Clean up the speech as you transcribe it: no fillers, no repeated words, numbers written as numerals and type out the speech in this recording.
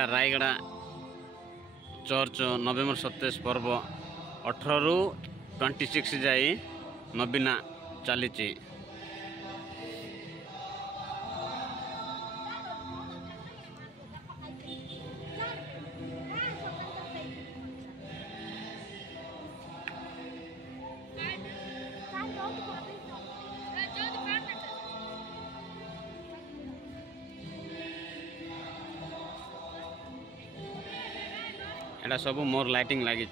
एटा Rayagada church नवेम्बर 27 पर्व 18 रु 26 जाए नवीना चली। एटा सब मोर लाइटिंग लगी।